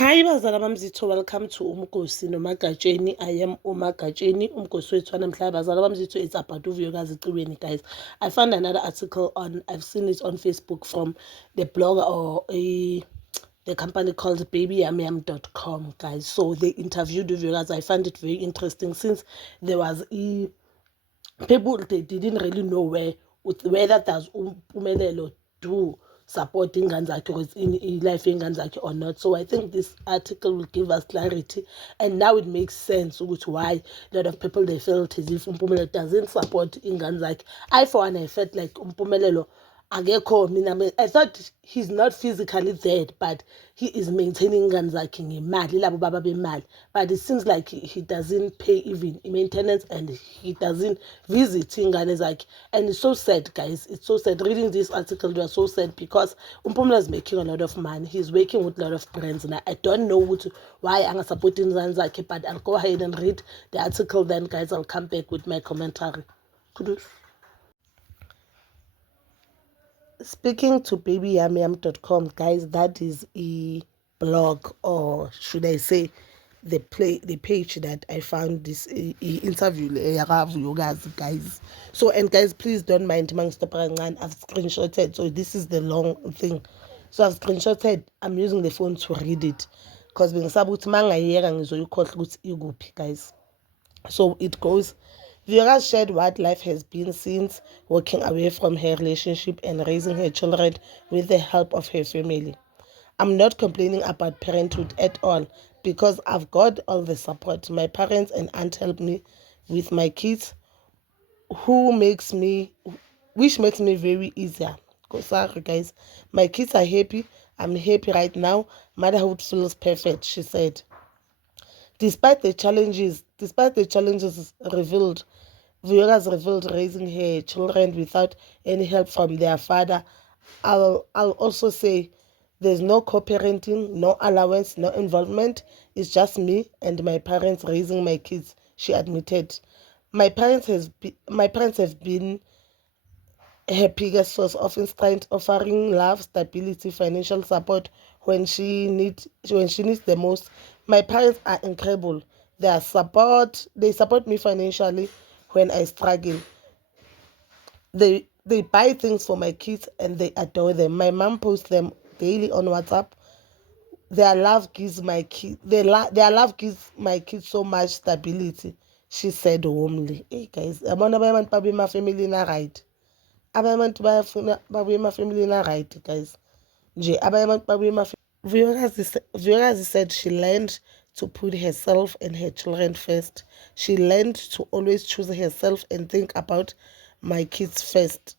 Hi bazala bamzitho, welcome to Umgosi noMagatsheni. I am uMagatsheni. Umgosi wethu namhlanje bazala bamzitho, it's about uVuyokazi Ciweni, guys. I found another article I've seen it on Facebook from the blogger or the company called babyyamyam.com, guys. So they interviewed Uvuyokazi. I found it very interesting since there was people they didn't really know whether does Umpumelelo do support ingane zakhe or in life ingane zakhe or not. So I think this article will give us clarity, and now it makes sense why a lot of people they felt as if Umpumelelo doesn't support ingane zakhe. I for one I felt like Umpumelelo I thought he's not physically dead, but he is maintaining ingane zakhe ngemali labo baba bemali. But it seems like he doesn't pay even maintenance, and he doesn't visit ingane zakhe. And it's so sad, guys. It's so sad. Reading this article, you are so sad because Umpumelelo is making a lot of money. He's working with a lot of brands. And I don't know why I'm supporting ingane zakhe, but I'll go ahead and read the article. Then, guys, I'll come back with my commentary. Speaking to babyyamyam.com, guys, that is a blog, or should I say the page that I found this interview, guys. So, and guys, please don't mind, I've screenshotted, so this is the long thing. So I've screenshotted, I'm using the phone to read it because guys. So it goes. Vera shared what life has been since walking away from her relationship and raising her children with the help of her family. I'm not complaining about parenthood at all because I've got all the support. My parents and aunt help me with my kids, which makes me very easier. Sorry guys, my kids are happy. I'm happy right now. Motherhood feels perfect, she said. Despite the challenges revealed, Vuyokazi revealed raising her children without any help from their father. I'll also say there's no co-parenting, no allowance, no involvement. It's just me and my parents raising my kids, she admitted. My parents have been her biggest source of strength, offering love, stability, financial support when she needs the most. My parents are incredible. They support me financially when I struggle. They buy things for my kids and they adore them. My mom posts them daily on WhatsApp. Their love gives my kids so much stability, she said warmly. Hey guys, my family na right. Abantu babuye emafamily na right, guys. Nje abanye abantu babuye emafamily. Vuyokazi said she learned to put herself and her children first. She learned to always choose herself and think about my kids first.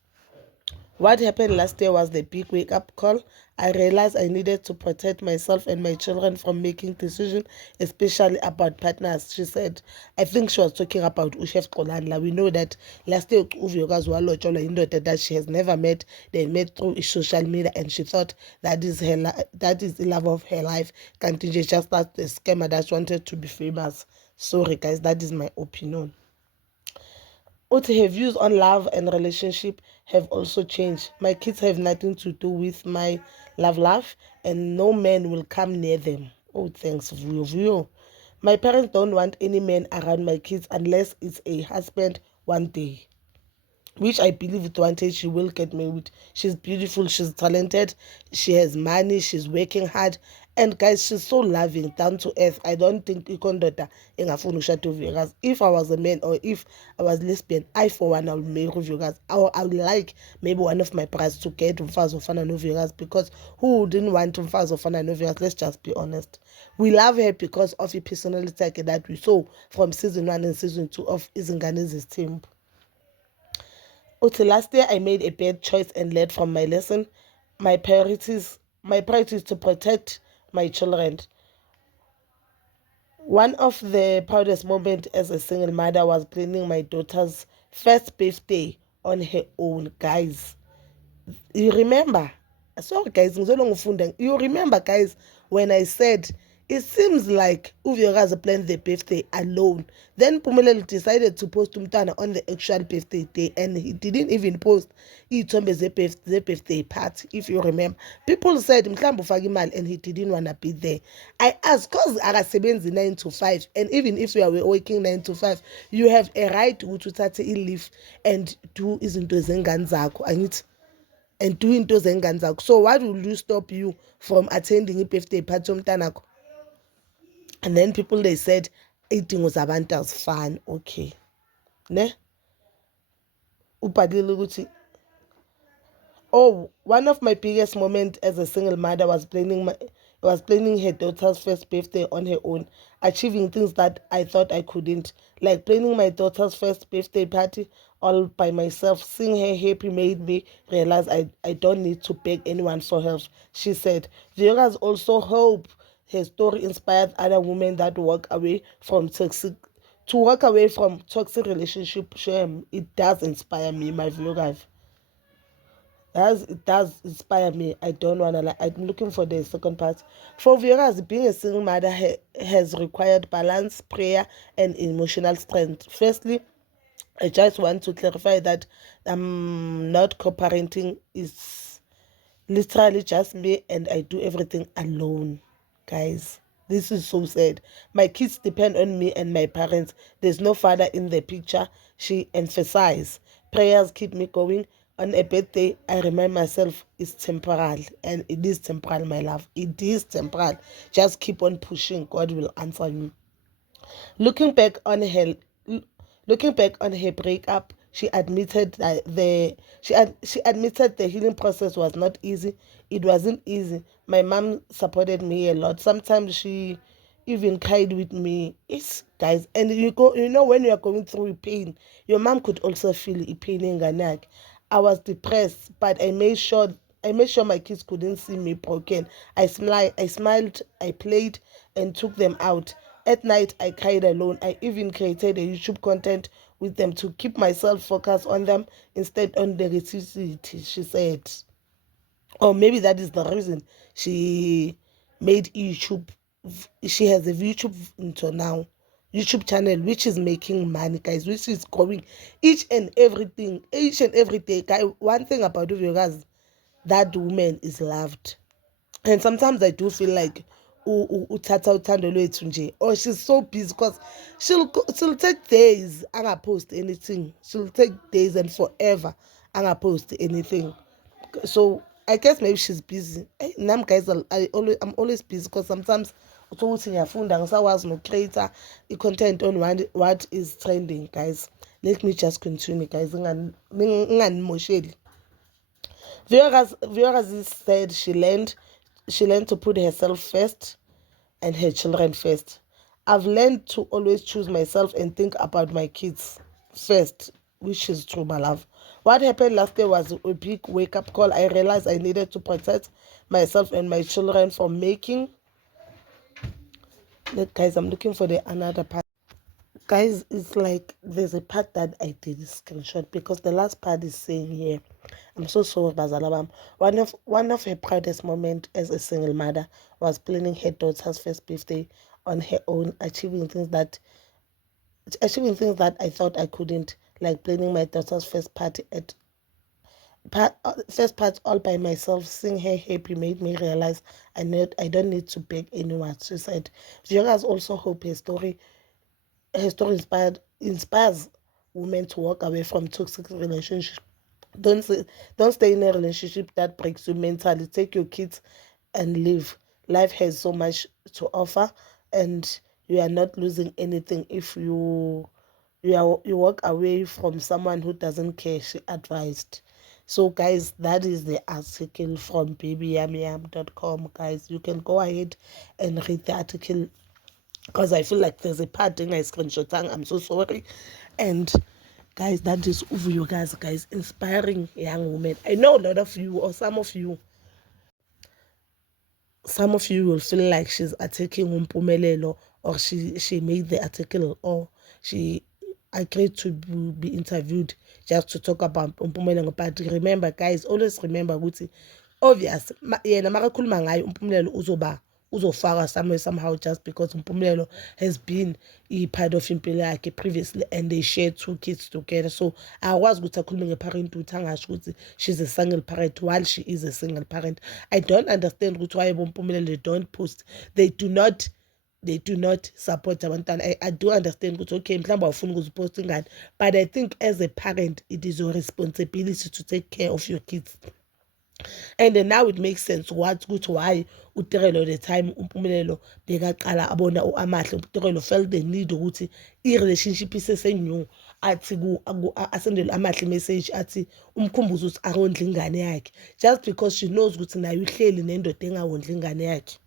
What happened last year was the big wake-up call. I realized I needed to protect myself and my children from making decisions, especially about partners, she said. I think she was talking about Ushef Kolandla. We know that last year Uvuyokazi walotsholwa indoda that she has never met. They met through social media and she thought that is the love of her life. Kanti nje just that the scammer that wanted to be famous. Sorry guys, that is my opinion. Her views on love and relationship have also changed. My kids have nothing to do with my love life, and no man will come near them. Oh, thanks, Vuyo. My parents don't want any man around my kids unless it's a husband one day, which I believe with one day she will get married. She's beautiful, she's talented, she has money, she's working hard, and guys, she's so loving, down to earth. I don't think ikondota engafuna ushada uVuyokazi. If I was a man or if I was lesbian, I for one I would marry uVuyokazi. I would like maybe one of my brothers to get umfazi ofana noVuyokazi, because who wouldn't want umfazi ofana noVuyokazi? Let's just be honest. We love her because of the personality that we saw from season 1 and season 2 of Izingane Zesithembu. Last year I made a bad choice and learned from my lesson. My priority is to protect my children. One of the proudest moments as a single mother was planning my daughter's first birthday on her own, guys. You remember? Sorry guys, you remember guys when I said It seems like Uvyokazi planned the birthday alone. Then Pumulelo decided to post umntwana on the actual birthday day, and he didn't even post iy'thombe ze-birthday party. If you remember, people said mhlawumbe ufake imali and he didn't want to be there. I asked because akasebenzi 9 to 5, and even if you are working 9 to 5, you have a right ukuthi uthathe i-leave and do izinto zengane zakho, angithi, and do into zengane zakho. So what will you stop you from attending i-birthday party yomntanakho? And then people, they said eating was abantu azifani. Okay, ne ubhalile ukuthi, oh, one of my biggest moments as a single mother was planning her daughter's first birthday on her own, achieving things that I thought I couldn't, like planning my daughter's first birthday party all by myself. Seeing her happy made me realize I don't need to beg anyone for help, she said. Viewers also hope her story inspired other women that walk away from toxic relationship. Shame, it does inspire me, my viewers. It does inspire me. I don't wanna like. I'm looking for the second part. For viewers, being a single mother has required balance, prayer, and emotional strength. Firstly, I just want to clarify that not co-parenting is literally just me, and I do everything alone, guys. This is so sad. My kids depend on me and my parents. There's no father in the picture, she emphasized. Prayers keep me going. On a birthday, I remind myself it's temporal, and it is temporal, my love. It is temporal. Just keep on pushing. God will answer you. Looking back on her breakup, she admitted that she admitted the healing process was not easy. It wasn't easy. My mom supported me a lot. Sometimes she even cried with me. It's, guys, and when you are going through pain, your mom could also feel the pain in Ganak. I was depressed, but I made sure my kids couldn't see me broken. I smiled, I played, and took them out. At night, I cried alone. I even created a YouTube content with them to keep myself focused on them instead on the negativity, she said. Or maybe that is the reason she made YouTube. She has a YouTube until now. YouTube channel which is making money, guys, which is growing each and every day. Guys, one thing about you guys, that woman is loved. And sometimes I do feel like uthatha uthando lwethu nje, or she's so busy because she'll take days post anything. She'll take days and forever post anything. So I guess maybe she's busy. Nam guys, I'm always busy because sometimes ukuthi ngiyafunda ngisakwazi no-creator i-content on what is trending, guys. Let me just continue, guys. Nginganimosheli. Viewers said she learned to put herself first and her children first. I've learned to always choose myself and think about my kids first, which is true, my love. What happened last year was a big wake-up call. I realized I needed to protect myself and my children from making... Look, guys, I'm looking for another part. Guys, it's like there's a part that I did screenshot because the last part is saying here, I'm so sorry, Bazalabam. One of her proudest moments as a single mother was planning her daughter's first birthday on her own, achieving things that I thought I couldn't, like planning my daughter's first party first part all by myself. Seeing her happy made me realize I don't need to beg anyone, she said. Viewers also hope her story inspires women to walk away from toxic relationships. Don't stay in a relationship that breaks you mentally. Take your kids and live. Life has so much to offer, and you are not losing anything if you walk away from someone who doesn't care, she advised. So guys, that is the article from babyyumyum.com. Guys, you can go ahead and read the article because I feel like there's a part in I screenshot. I'm so sorry. And guys, that is you guys, inspiring young women. I know a lot of you, or some of you will feel like she's attacking Umpumelelo, or she made the article, or she agreed to be interviewed just to talk about Umpumelelo. But remember, guys, always remember ukuthi obvious yena makakhuluma ngayo Umpumelelo uzoba uzofakwa somewhere somehow just because Mpumelelo has been a part of impilo yakhe previously and they share 2 kids together. So akwazi ukuthi akhulume ngeparenthood angasho ukuthi she's a single parent while she is a single parent. I don't understand ukuthi why Mpumelelo they don't post, they do not support abantwana. I do understand ukuthi okay mhlawumbe awufuni ukuziposta ingane, but I think as a parent it is your responsibility to take care of your kids. And then now it makes sense what ukuthi why uTerelo the time uMpumelelo bekaqala abona uAmahle, uTerelo felt the need ukuthi i-relationship isesenew athi asendele Amahle message athi umkhumbuzo ukuthi akondla ingane yakhe, just because she knows ukuthi nayo uhleli nendoda engawondla ingane yakhe.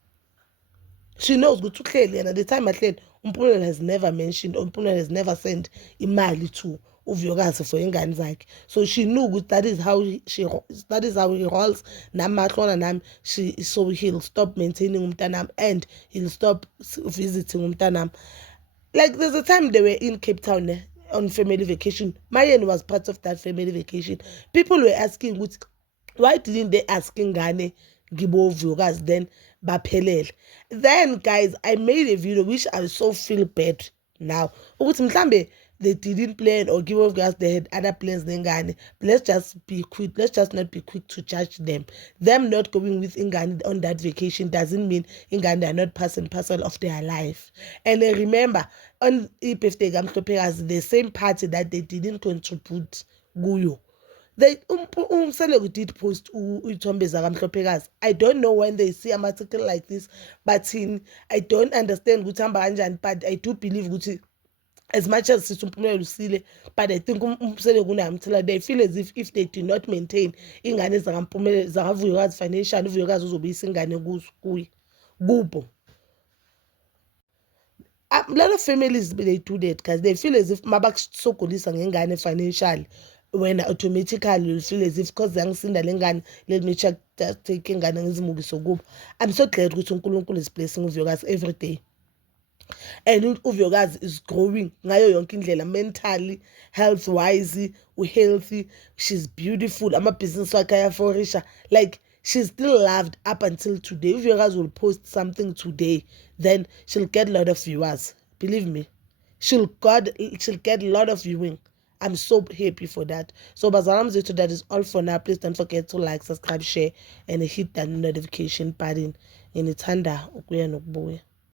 She knows ukuthi uhleli and at the time ahleli uMpumelelo has never mentioned, uMpumelelo has never sent imali to uVuyokazi for ingane zakhe. So she knew ukuthi that is how he rolls. Namahlona nami so he'll stop maintaining umntanami and he'll stop visiting umntanami. Like there's a time they were in Cape Town on family vacation. Mayen was part of that family vacation. People were asking why didn't they ask ingane Gibo Vuyokazi then baphelele. Then guys, I made a video which I so feel bad now. Ukuthi mhlambe they didn't plan or give off gas, they had other plans ngane. Let's just be quick. Let's just not be quick to judge them. Them not going with Ingane on that vacation doesn't mean Ingane are not part and parcel of their life. And remember, on birthday Gamhlopekazi, the same party that they didn't contribute Guyo. They did post uithombe zakamhlopekazi. I don't know when they see an article like this, but I don't understand ukuthi hamba kanjani, but I do believe ukuthi as much as sithi uMpumelelo usile, but I think umsele kunamthela, they feel as if they do not maintain ingane zakaMpumelelo zakaVuyokazi financial, uVuyokazi uzobuyisa ingane kuye kubo. A lot of families they do that because they feel as if mabakusogolisa ngengane financially, when automatically you feel as if because yangisinda lengane, let me check that take ingane ngizimukiso kubo. I'm so glad ukuthi uNkulunkulu is blessing uVuyokazi every day. And uVuyokazi is growing ngayo yonke indlela, mentally, health wise, healthy, she's beautiful, business wakhe ayaforisha, like she's still loved up until today. UVuyokazi will post something today, then she'll get a lot of viewers. Believe me, she'll get a lot of viewing. I'm so happy for that. So Bazaram Zito, that is all for now. Please don't forget to like, subscribe, share, and hit that notification button. In Itanda, ukuya nokubuya.